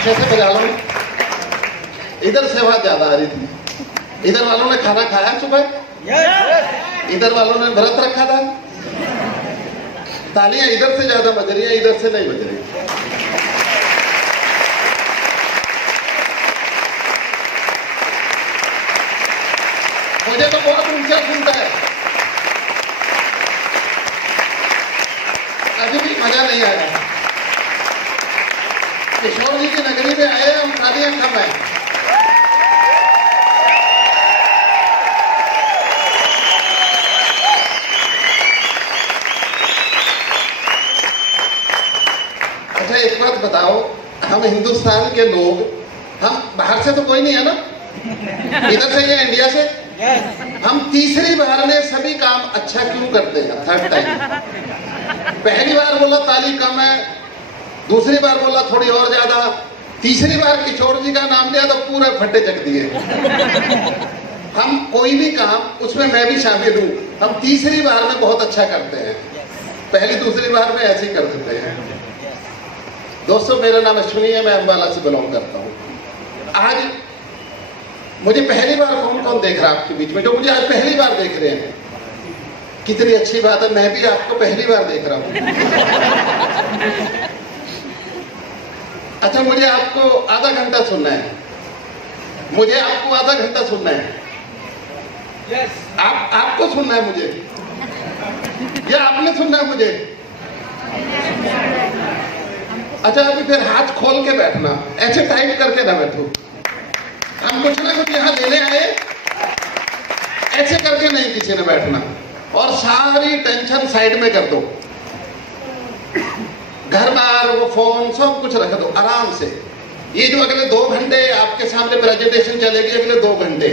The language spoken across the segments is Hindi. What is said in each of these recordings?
अच्छे से बजा लो। इधर से आवाज ज्यादा आ रही थी। इधर वालों ने खाना खाया सुबह? इधर वालों ने व्रत रखा था? तालियां इधर से ज्यादा बज रही है, इधर से नहीं बज रही। मुझे तो बहुत ऊंचा सुनता है, अभी भी मजा नहीं आया। किशोर जी की नगरी में आए हम, तालियां कम है। अच्छा एक बात बताओ, हम हिंदुस्तान के लोग, हम बाहर से तो कोई नहीं है ना, इधर से या इंडिया से, हम तीसरी बार में सभी काम अच्छा क्यों करते हैं? थर्ड टाइम पहली बार बोला ताली कम है, दूसरी बार बोला थोड़ी और ज्यादा, तीसरी बार किशोर जी का नाम लिया तो पूरे फट्टे चक दिए। हम कोई भी काम, उसमें मैं भी शामिल हूं, हम तीसरी बार में बहुत अच्छा करते हैं, पहली दूसरी बार में ऐसे ही कर देते हैं। दोस्तों मेरा नाम अश्विनी है, मैं अम्बाला से बिलोंग करता हूं। आज मुझे पहली बार कौन कौन देख रहा है आपके बीच में, जो मुझे आज पहली बार देख रहे हैं, कितनी अच्छी बात है, मैं भी आपको पहली बार देख रहा हूं। अच्छा मुझे आपको आधा घंटा सुनना है, मुझे आपको आधा घंटा सुनना है। आपको सुनना है मुझे, या आपने सुनना है मुझे? अच्छा अभी फिर हाथ खोल के बैठना, ऐसे टाइट करके ना बैठो। हम कुछ ना कुछ यहाँ लेने आए, ऐसे करके नहीं किसी ने बैठना, और सारी टेंशन साइड में कर दो, घर बार वो फोन सब कुछ रख दो आराम से। ये जो अगले 2 घंटे आपके सामने प्रेजेंटेशन चलेगी, अगले 2 घंटे,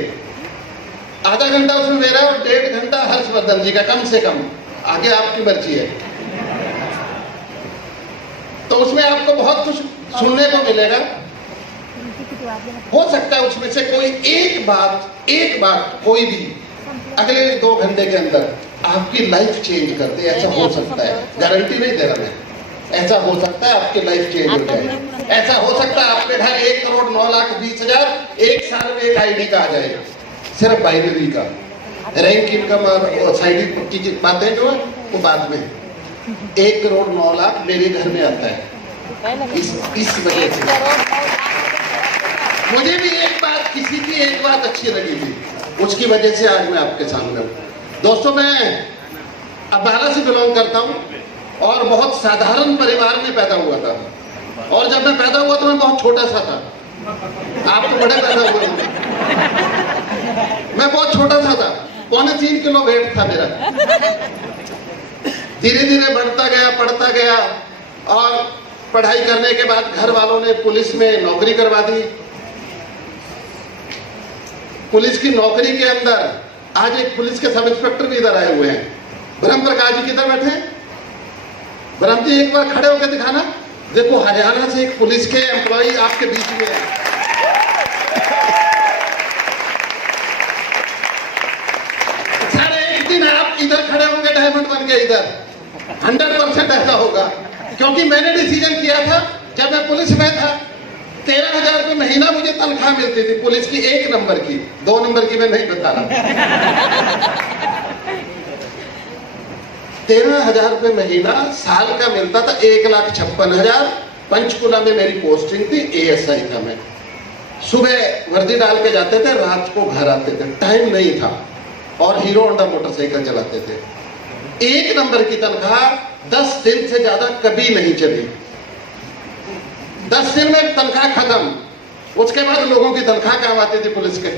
आधा घंटा उसमें मेरा और 1.5 घंटा हर्षवर्धन जी का कम से कम, आगे आपकी मर्जी है। तो उसमें आपको बहुत कुछ सुनने को मिलेगा। हो सकता है उसमें से कोई एक बात कोई भी अगले 2 घंटे के अंदर आपकी लाइफ चेंज कर दे, ऐसा हो सकता है, गारंटी नहीं दे रहा मैं, ऐसा हो सकता है आपकी लाइफ चेंज हो जाए। ऐसा हो सकता है आपके घर 1,09,20,000 एक साल में एक आईडी का आ जाएगा, सिर्फ बाइनरी का। रैंक इनकम और साइड की बातें जो है वो बाद में। 1,09,00,000 मेरे घर में आता है इस वजह से। मुझे भी किसी की एक बात अच्छी लगी थी, उसकी वजह से आज मैं आपके सामने हूँ। दोस्तों मैं अम्बाला से बिलोंग करता हूँ और बहुत साधारण परिवार में पैदा हुआ था, और जब मैं पैदा हुआ तो मैं बहुत छोटा सा था। आप तो बड़े पैदा हुए होंगे, मैं बहुत छोटा सा था, 3.25 किलो वेट था मेरा। धीरे धीरे बढ़ता गया, पढ़ता गया, और पढ़ाई करने के बाद घर वालों ने पुलिस में नौकरी करवा दी। पुलिस की नौकरी के अंदर आज एक पुलिस के सब इंस्पेक्टर भी इधर आए हुए हैं। ब्रह्म प्रकाश जी किधर बैठे हैं? ब्रह्म जी एक बार खड़े होकर दिखाना। देखो हरियाणा से एक पुलिस के एम्प्लॉई आपके बीच में है। सारे एक दिन आप इधर खड़े होंगे डायमंड बन के, इधर 100% ऐसा होगा, क्योंकि मैंने डिसीजन किया था जब मैं पुलिस में था, 13,000 रुपये महीना मुझे तनख्वाह मिलती थी पुलिस की, 1 नंबर की, 2 नंबर की मैं नहीं बता रहा। 13,000 रुपये महीना साल का मिलता था, 1,56,000। पंचकुला में मेरी पोस्टिंग थी ASI का। मैं सुबह वर्दी डाल के जाते थे, रात को घर आते थे, टाइम नहीं था, और हीरो होंडा मोटरसाइकिल चलाते थे। 1 नंबर की तनख्वाह 10 दिन से ज्यादा कभी नहीं चली। 10 दिन में तनख्वाह खत्म। उसके बाद लोगों की तनख्वाह काम आती थी पुलिस के।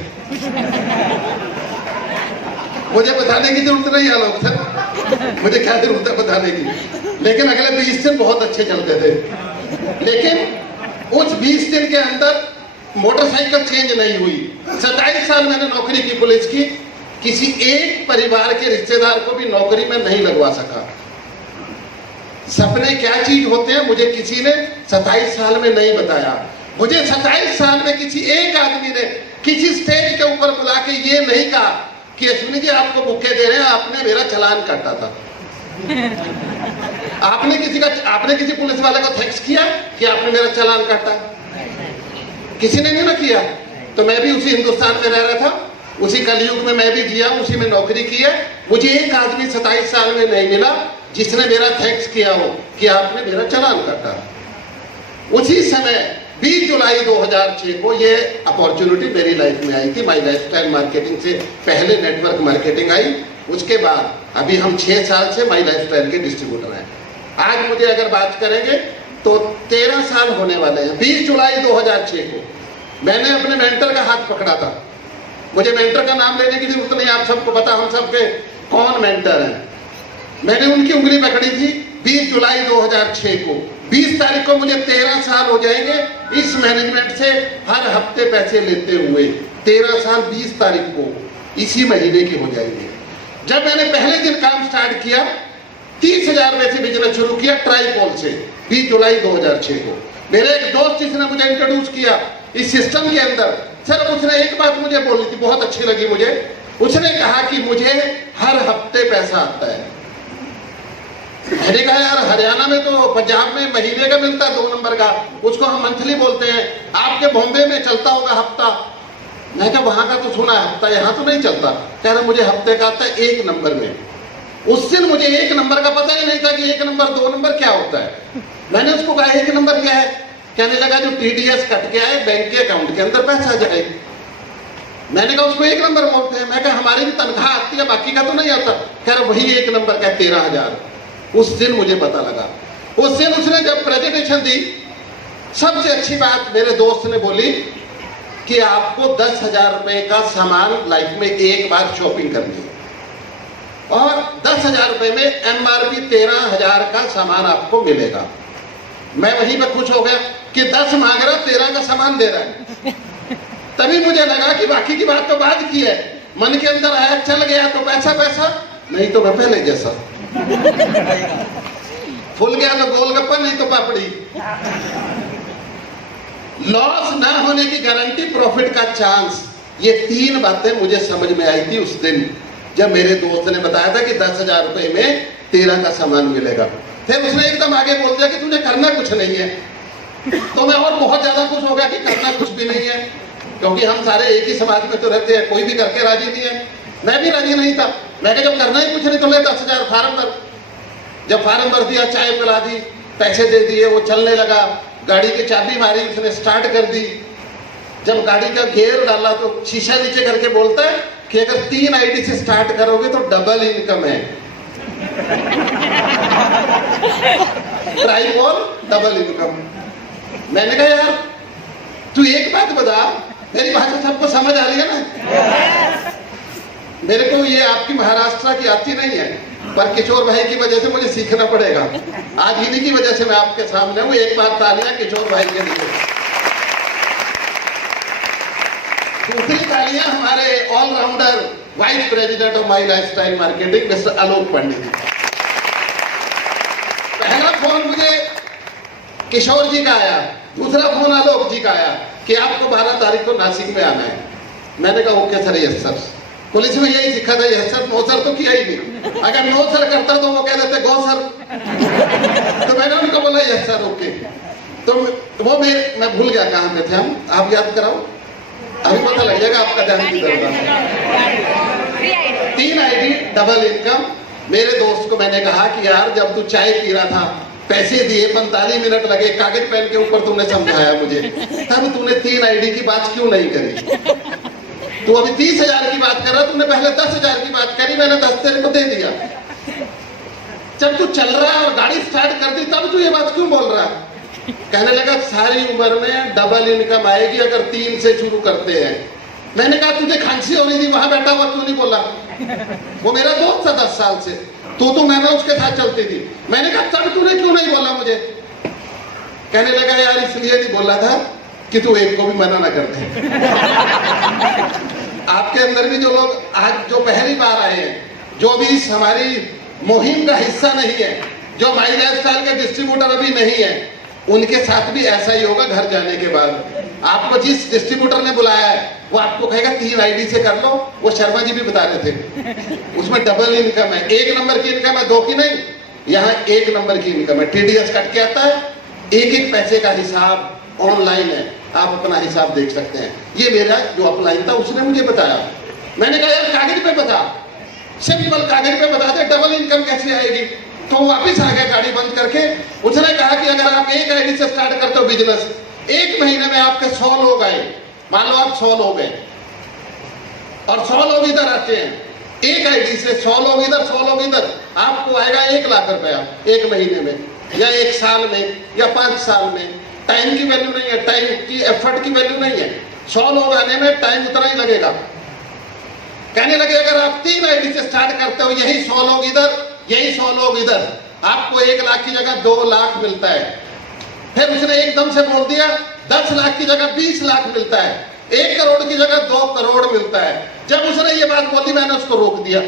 मुझे बताने की जरूरत नहीं है लोग सर, मुझे क्या जरूरत है बताने की। लेकिन अगले 20 दिन बहुत अच्छे चलते थे। लेकिन उस 20 दिन के अंदर मोटरसाइकिल चेंज नहीं हुई। 27 साल मैंने नौकरी की पुलिस की, किसी एक परिवार के रिश्तेदार को भी नौकरी में नहीं लगवा सका। सपने क्या चीज होते हैं मुझे किसी ने 27 साल में नहीं बताया। मुझे 27 साल में किसी एक आदमी ने किसी स्टेज के ऊपर बुला के ये नहीं कहा कि अश्विनी जी आपको बुके दे रहे हैं, आपने मेरा चालान काटा था। आपने किसी पुलिस वाले को थैंक्स किया कि आपने मेरा चालान काटा? किसी ने नहीं ना किया। तो मैं भी उसी हिंदुस्तान में रह रहा था, उसी कलयुग में मैं भी जिया, उसी में नौकरी की है। मुझे एक आदमी 27 साल में नहीं मिला जिसने मेरा थैंक्स किया हो कि आपने मेरा चालान काटा। उसी समय 20 जुलाई 2006 को ये अपॉर्चुनिटी मेरी लाइफ में आई थी। माई लाइफस्टाइल मार्केटिंग से पहले नेटवर्क मार्केटिंग आई, उसके बाद अभी हम 6 साल से माई लाइफस्टाइल के डिस्ट्रीब्यूटर हैं। आज मुझे अगर बात करेंगे तो 13 साल होने वाले हैं। 20 जुलाई 2006 को मैंने अपने मेंटर का हाथ पकड़ा था। मुझे मेंटर का नाम लेने की जरूरत नहीं, आप सबको पता हम सबके कौन मेंटर हैं। मैंने उनकी उंगली पकड़ी थी 20 जुलाई 2006 को। 20 तारीख को मुझे 13 साल हो जाएंगे इस मैनेजमेंट से हर हफ्ते पैसे लेते हुए। 13 साल 20 तारीख को इसी महीने की हो जाएंगे। जब मैंने पहले दिन काम स्टार्ट किया 30,000 रुपए से बिजनेस शुरू किया ट्राईपोल से 20 जुलाई 2006 को। मेरे एक दोस्त जिसने मुझे इंट्रोड्यूस किया इस सिस्टम के अंदर, सर उसने एक बात मुझे बोली थी, बहुत अच्छी लगी मुझे। उसने कहा कि मुझे हर हफ्ते पैसा आता है। मैंने कहा यार हरियाणा में तो, पंजाब में महीने का मिलता है 2 नंबर का, उसको हम मंथली बोलते हैं। आपके बॉम्बे में चलता होगा हफ्ता। मैं कहा वहां का तो सुना है हफ्ता, यहाँ तो नहीं चलता। कह रहा मुझे हफ्ते का आता है 1 नंबर में। उस दिन मुझे 1 नंबर का पता ही नहीं था कि 1 नंबर 2 नंबर क्या होता है। मैंने उसको कहा 1 नंबर क्या है? कहने लगा जो TDS कट के आए बैंक के अकाउंट के अंदर पैसा जाए। मैंने कहा उसको 1 नंबर बोलते हैं। मैं कहा हमारी भी तनख्वाह आती है, बाकी का तो नहीं आता। कह रहा वही 1 नंबर का 13,000। उस दिन मुझे पता लगा। उस दिन उसने जब प्रेजेंटेशन दी, सबसे अच्छी बात मेरे दोस्त ने बोली कि आपको 10,000 रुपए का सामान लाइफ में एक बार शॉपिंग करनी है और 10,000 रुपए में MRP 13,000 का सामान आपको मिलेगा। मैं वहीं पर खुश हो गया कि 10 मांग रहा 13 का सामान दे रहा है। तभी मुझे लगा कि बाकी की बात तो बाद की है। मन के अंदर आया चल गया तो पैसा पैसा, नहीं तो मैं पहले जैसा। फुल गया तो गोलगप्पा, नहीं तो पापड़ी। लॉस ना होने की गारंटी, प्रॉफिट का चांस, ये 3 बातें मुझे समझ में आई थी उस दिन जब मेरे दोस्त ने बताया था कि 10,000 रुपए में 13 का सामान मिलेगा। फिर उसने एकदम आगे बोल दिया कि तुझे करना कुछ नहीं है। तो मैं और बहुत ज्यादा खुश हो गया कि करना कुछ भी नहीं है, क्योंकि हम सारे एक ही समाज में तो रहते हैं, कोई भी करके राजी नहीं है। मैं भी राजी नहीं था। मैं कहा जब करना ही कुछ नहीं तो ले 10,000 फार्म भर। जब फार्म भर दिया, चाय पिला दी, पैसे दे दिए, वो चलने लगा। गाड़ी की चाबी मारी, उसने स्टार्ट कर दी। जब गाड़ी का गियर डाला तो शीशा नीचे करके बोलता है कि अगर 3 आईडी से स्टार्ट करोगे तो डबल इनकम है। ट्राईपोल डबल इनकम। मैंने कहा यार तू एक बात बता, मेरी भाषा सबको समझ आ रही है ना? मेरे को ये आपकी महाराष्ट्र की आती नहीं है, पर किशोर भाई की वजह से मुझे सीखना पड़ेगा। आज इन्हीं की वजह से मैं आपके सामने हूँ। एक बार तालियां किशोर भाई के लिए। दूसरी तालियां हमारे allrounder vice president of my lifestyle marketing mister Alok Pandit. पहला फोन मुझे किशोर जी का आया, दूसरा फोन आलोक जी का आया कि आपको 12 तारीख को नासिक में आना है। मैंने कहा okay sir, yes sir. Police में यही सीखा था, यस सर नो सर तो किया ही नहीं। अगर नो सर करता तो वो कह देते गो सर। तो मैंने उनको बोला यस सर ओके। तो वो मैं भूल गया कहाँ पे थे हम, आप याद कराओ, अभी पता लग जाएगा आपका ध्यान किधर था। 3 आईडी डबल इनकम। मेरे दोस्त को मैंने कहा कि यार जब तू चाय पी रहा था, पैसे दिए, 45 मिनट लगे, कागज पेन के ऊपर तुमने समझाया मुझे, तब तूने 3 आईडी की बात क्यों नहीं करी? तू अभी 30,000 की बात कर रहा, तूने पहले 10,000 की बात करी, मैंने 10 तेरे को दे दिया। जब तू चल रहा है और गाड़ी स्टार्ट कर दी तब तू ये बात क्यों बोल रहा है? कहने लगा सारी उम्र में डबल इनकम आएगी अगर 3 से शुरू करते हैं। मैंने कहा तुझे खांसी हो रही थी, वहां बैठा हुआ क्यों नहीं बोला? वो मेरा दोस्त था 10 साल से, तो मैं उसके साथ चलती थी। मैंने कहा तब तूने क्यों नहीं बोला मुझे? कहने लगा यार इसलिए नहीं बोला था कि तू एक को भी मना ना करते। आपके अंदर भी जो लोग आज जो पहली बार आए हैं, जो भी इस हमारी मुहिम का हिस्सा नहीं है, जो माई लाइफस्टाइल के डिस्ट्रीब्यूटर अभी नहीं है, उनके साथ भी ऐसा ही होगा। घर जाने के बाद आपको जिस डिस्ट्रीब्यूटर ने बुलाया है वो आपको कहेगा 3 आईडी से कर लो। वो शर्मा जी भी बता रहे थे, उसमें डबल इनकम है। 1 नंबर की इनकम है, 2 की नहीं। यहाँ 1 नंबर की इनकम है। TDS कट के आता है, एक पैसे का हिसाब ऑनलाइन है। आप अपना हिसाब देख सकते हैं। ये मेरा जो अपलाइन था उसने मुझे बताया। मैंने कहा यार कागज पे बता, सिंपल कागज पे बता दे, डबल इनकम कैसे आएगी। तो वो वापिस आ गया गाड़ी बंद करके। उसने कहा कि अगर आप एक आईडी से स्टार्ट करते हो बिजनेस, 1 महीने में आपके 100 लोग आए, मान लो आप 100 लोग हैं और 100 लोग इधर आते हैं, एक आईडी से 100 लोग इधर 100 लोग इधर, आपको आएगा 1 लाख रुपया 1 महीने में या 1 साल में या 5 साल में। टाइम की वैल्यू नहीं है, टाइम की एफर्ट की वैल्यू नहीं है। 100 लोग आने में टाइम उतना ही लगेगा। कहने लगे अगर आप 3 आईडी से स्टार्ट करते हो, यही 100 लोग इधर यही 100 लोग इधर, आपको 1 लाख की जगह 2 लाख मिलता है। फिर उसने एकदम से बोल दिया 10 लाख की जगह 20 लाख मिलता है, 1 करोड़ की जगह 2 करोड़ मिलता है। जब उसने ये बात बोली मैंने उसको रोक दिया।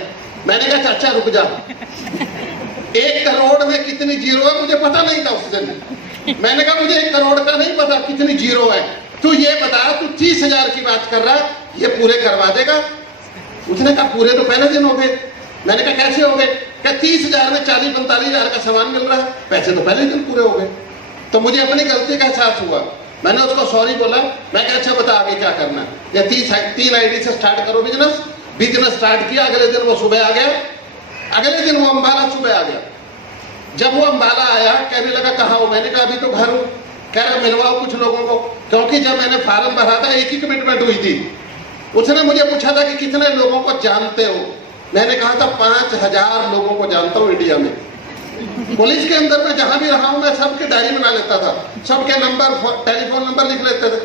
मैंने कहा चाचा रुक जा, 1 करोड़ में कितनी जीरो है मुझे पता नहीं था उस दिन। मैंने कहा मुझे 1 करोड़ का नहीं पता कितनी जीरो है, तू ये बता, तू 30,000 की बात कर रहा, ये पूरे करवा देगा? उसने कहा पूरे तो पहले दिन हो गए। मैंने कहा कैसे हो गए? क्या 30,000 में 40-45,000 का सामान मिल रहा है, पैसे तो पहले दिन पूरे हो गए। तो मुझे अपनी गलती का एहसास हुआ। मैंने उसको सॉरी बोला। मैं कहा अच्छा बता आगे क्या करना है। या 3 आईडी से स्टार्ट करो बिजनेस स्टार्ट किया। अगले दिन वो सुबह आ गया, अगले दिन वो अम्बाला सुबह आ गया। जब वो अम्बाला आया कहने लगा कहाँ हो? मैंने कहा अभी तो घर हूँ। कह रहा मिलवाओ कुछ लोगों को, क्योंकि जब मैंने फार्म भरा था एक ही कमिटमेंट हुई थी। उसने मुझे पूछा था कि कितने लोगों को जानते हो। मैंने कहा था 5,000 लोगों को जानता हूँ इंडिया में। पुलिस के अंदर मैं जहां भी रहा हूं मैं सबके डायरी बना लेता था, सबके नंबर टेलीफोन नंबर लिख लेते थे।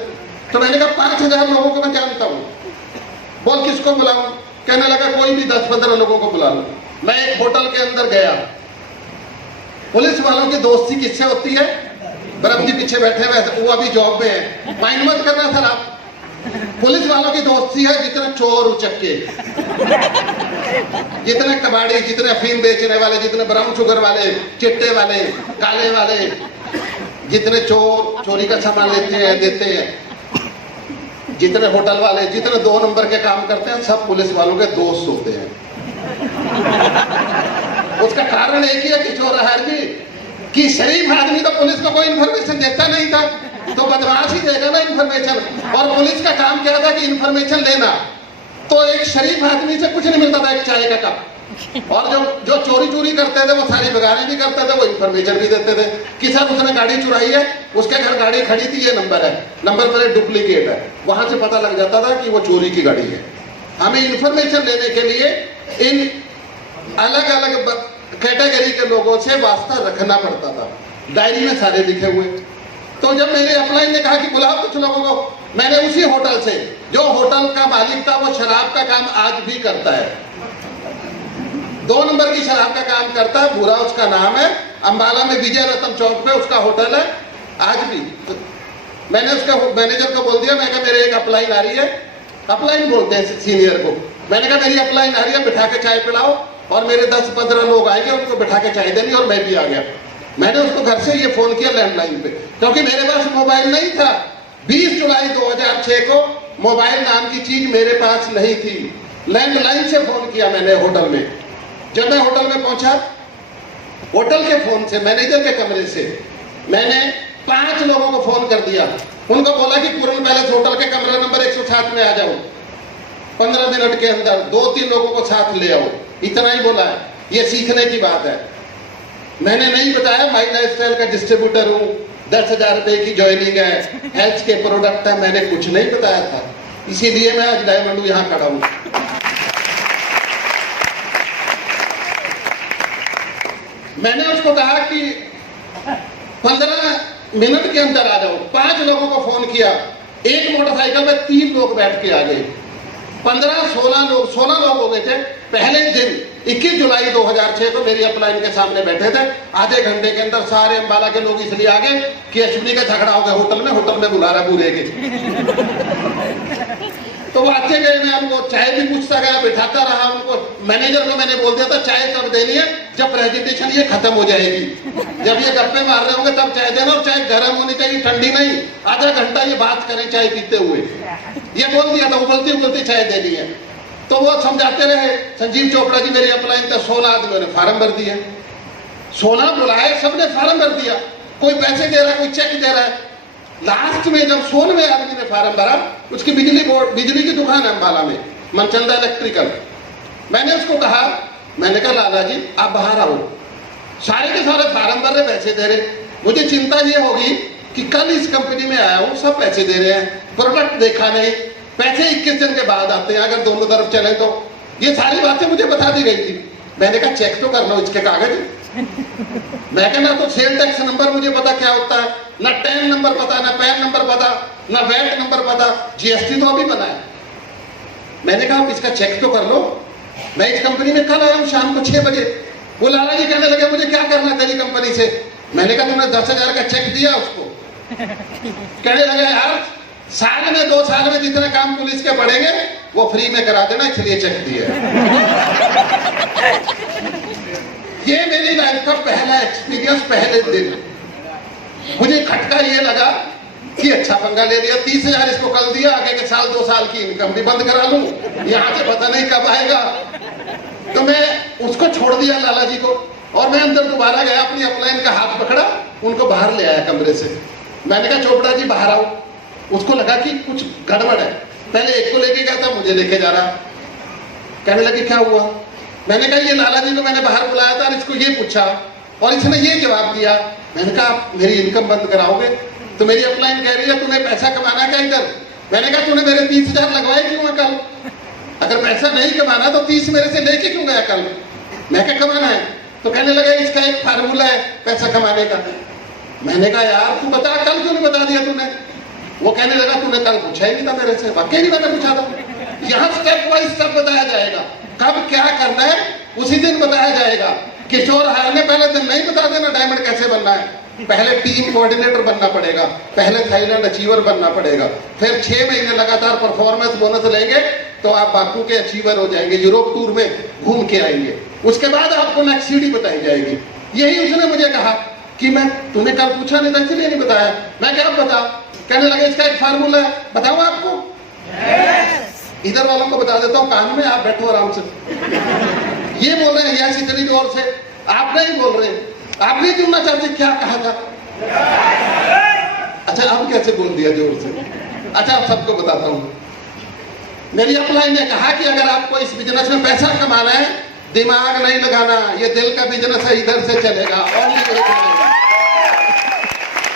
तो मैंने कहा 5,000 लोगों को मैं जानता हूं, बोल किसको बुलाऊं? कहने लगा कोई भी 10-15 लोगों को बुला लो। मैं एक होटल के अंदर गया। पुलिस वालों की दोस्ती किससे होती है? ब्रह्म जी पीछे बैठे हुए, वो अभी जॉब में है, माइंड मत करना सर आप। पुलिस वालों की दोस्ती है जितने चोर उचक्के, जितने कबाड़ी, जितने अफीम बेचने वाले, जितने ब्राउन शुगर वाले, चिट्टे वाले, काले वाले, जितने चोर चोरी का सामान लेते हैं देते हैं, जितने होटल वाले, जितने 2 नंबर के काम करते हैं, सब पुलिस वालों के दोस्त होते हैं। उसका कारण एक ही है कि चौराहा जी कि शरीफ आदमी तो पुलिस को कोई इन्फॉर्मेशन देता नहीं था, तो बदमाश ही देगा ना इन्फॉर्मेशन। और पुलिस का काम क्या था कि इन्फॉर्मेशन लेना। तो एक शरीफ आदमी से कुछ नहीं मिलता था, एक चाय का कप। और जो चोरी करते थे वो सारी बगाने भी करते थे, वो इन्फॉर्मेशन भी देते थे कि सर उसने गाड़ी चुराई है, उसके घर गाड़ी खड़ी थी, ये नंबर है, नंबर प्लेट डुप्लीकेट है। वहां से पता लग जाता था कि वो चोरी की गाड़ी है। हमें इन्फॉर्मेशन लेने के लिए इन अलग अलग कैटेगरी के लोगों से वास्ता रखना पड़ता था। डायरी में सारे लिखे हुए। तो जब मेरे अपलाइन ने कहा कि बुलाओ कुछ लोगों को, मैंने उसी होटल से, जो होटल का मालिक था वो शराब का काम आज भी करता है, 2 नंबर की शराब का काम करता है, पूरा उसका नाम है, अम्बाला में विजय रतन चौक पे उसका होटल है आज भी। तो मैंने उसके मैनेजर को बोल दिया, मैं कहा मेरे एक अपलाइन आ रही है, अपलाइन बोलते हैं सीनियर को, मैंने कहा मेरी अपलाइन आ रही है, बिठा के चाय पिलाओ, और मेरे 10-15 लोग आएंगे, उनको बिठा के चाय देनी, और मैं भी आ गया। मैंने उसको घर से ये फोन किया लैंडलाइन पे, क्योंकि मेरे पास मोबाइल नहीं था। 20 जुलाई 2006 को मोबाइल नाम की चीज मेरे पास नहीं थी। लैंडलाइन से फोन किया मैंने होटल में। जब मैं होटल में पहुंचा, होटल के फोन से, मैनेजर के कमरे से मैंने 5 लोगों को फोन कर दिया। उनको बोला कि पूरन पैलेस होटल के कमरा नंबर 107 में आ जाओ, 15 मिनट के अंदर 2-3 लोगों को साथ ले आओ। इतना ही बोला है, ये सीखने की बात है। मैंने नहीं बताया माई लाइफ स्टाइल का डिस्ट्रीब्यूटर हूँ, 10,000 रुपए की ज्वाइनिंग है, हेल्थ के प्रोडक्ट है, मैंने कुछ नहीं बताया था। इसीलिए मैं आज डायमंड यहाँ खड़ा हूँ। मैंने उसको कहा कि 15 मिनट के अंदर आ जाओ। 5 लोगों को फोन किया, एक मोटरसाइकिल में 3 लोग बैठ के आ गए। 16 लोग हो गए थे। पहले दिन 21 जुलाई 2006 को मेरी अपलाइन के सामने बैठे थे। आधे घंटे के अंदर सारे अम्बाला के लोग इसलिए आ गए कि अश्विनी का झगड़ा हो गया होटल में बुला रहा पूरे के। तो वो आते गए, मैं उनको चाय भी पूछता गया, बिठाता रहा उनको। मैनेजर को मैंने बोल दिया था चाय कब देनी है, जब प्रेजेंटेशन ये खत्म हो जाएगी, जब ये गप्पे मार रहे होंगे तब चाय देना, और चाय गर्म होनी चाहिए, ठंडी नहीं। आधा घंटा ये बात करें चाय पीते हुए, ये बोल दिया था। उबलती चाय देनी है। तो वो समझाते रहे। संजीव चोपड़ा जी मेरी अपलाइन था, 16 आदमियों ने फार्म भर दिया। 16 बुलाए, सबने फार्म भर दिया। कोई पैसे दे रहा है, कोई चेक दे रहा है। लास्ट में जब 16वें आदमी ने फार्म भरा, उसकी बिजली की दुकान है अम्बाला में, मनचंदा इलेक्ट्रिकल। मैंने उसको कहा, मैंने कहा लाला जी आप बाहर आओ, सारे के सारे फार्म भर रहे, पैसे दे रहे, मुझे चिंता ये होगी कि कल इस कंपनी में आया हूँ, सब पैसे दे रहे हैं, प्रोडक्ट देखा नहीं, पैसे 21 दिन के बाद आते हैं अगर दोनों तरफ चले तो। ये सारी बातें मुझे बता दी गई थी। मैंने कहा चेक तो कर लो इसके कागज। मैं कहना तो सेल टैक्स नंबर मुझे पता क्या होता है, ना टैन नंबर पता, ना पैन नंबर पता, ना वैट नंबर पता, जीएसटी तो अभी बना है। मैंने कहा आप इसका चेक तो कर लो। मैं इस कंपनी में कल आया हूँ शाम को 6 बजे। वो लाला जी कहने लगे मुझे क्या करना तेरी कंपनी से। मैंने कहा तुमने 10,000 का चेक दिया उसको। कहने लगे यार साल में 2 साल में जितने काम पुलिस के पड़ेंगे वो फ्री में करा देना, इसलिए चेक दिया। ये मेरी लाइफ का पहला एक्सपीरियंस। पहले दिन मुझे खटका ये लगा कि अच्छा पंगा ले लिया, 30,000 इसको कल दिया, आगे के साल 2 साल की इनकम भी बंद करा लूं, यहाँ से पता नहीं कब आएगा। तो मैं उसको छोड़ दिया लाला जी को, और मैं अंदर दोबारा गया, अपनी अपलाइन का हाथ पकड़ा, उनको बाहर ले आया कमरे से। मैंने कहा चोपड़ा जी बाहर आओ। उसको लगा कि कुछ गड़बड़ है, पहले एक को लेके गया था, मुझे लेके जा रहा। कहने लगे क्या हुआ। मैंने कहा ये लाला जी को मैंने बाहर बुलाया था, इसको ये पूछा और इसने ये जवाब दिया। मैंने कहा आप मेरी इनकम बंद कराओगे। तो मेरी अपलाइन कह रही है तूने पैसा कमाना क्या इधर। मैंने कहा तूने मेरे 30,000 लगवाए क्यों है कल, अगर पैसा नहीं कमाना तो 30 मेरे से लेके क्यों गया कल। मैं क्या कमाना है। तो कहने लगे इसका एक फार्मूला है पैसा कमाने का। मैंने कहा यार तू बता, कल क्यों नहीं बता दिया तूने। वो कहने लगा तूने कल पूछा ही नहीं था मेरे से। वाकई नहीं मैंने पूछा था। यहाँ स्टेप बाय स्टेप बताया जाएगा, कब क्या करना है उसी दिन बताया जाएगा। किशोर हारने पहले दिन नहीं बता देना डायमंड कैसे बनना है। पहले टीम कोऑर्डिनेटर बनना पड़ेगा, पहले थाईलैंड अचीवर बनना पड़ेगा, फिर 6 महीने लगातार परफॉर्मेंस बोनस लेंगे तो आप बापू के अचीवर हो जाएंगे, यूरोप टूर में घूम के आएंगे। उसके बाद आपको नेक्स्ट सीढ़ी बताई जाएगी। यही उसने मुझे कहा कि मैं तूने कल पूछा नहीं था इसलिए नहीं बताया। मैं क्या बता। कहने लगे इसका एक फार्मूला है, बताऊं आपको। इधर वालों को बता देता हूँ, कान में आप बैठो आराम से। ये बोल रहे हैं यस इतनी जोर से, आप नहीं बोल रहे, आप नहीं सुनना चाहते क्या कहा था। अच्छा अब कैसे बोल दिया जोर से। अच्छा आप सबको बताता हूँ। मेरी अपलाइन ने कहा कि अगर आपको इस बिजनेस में पैसा कमाना है, दिमाग नहीं लगाना, ये दिल का बिजनेस है, इधर से चलेगा। और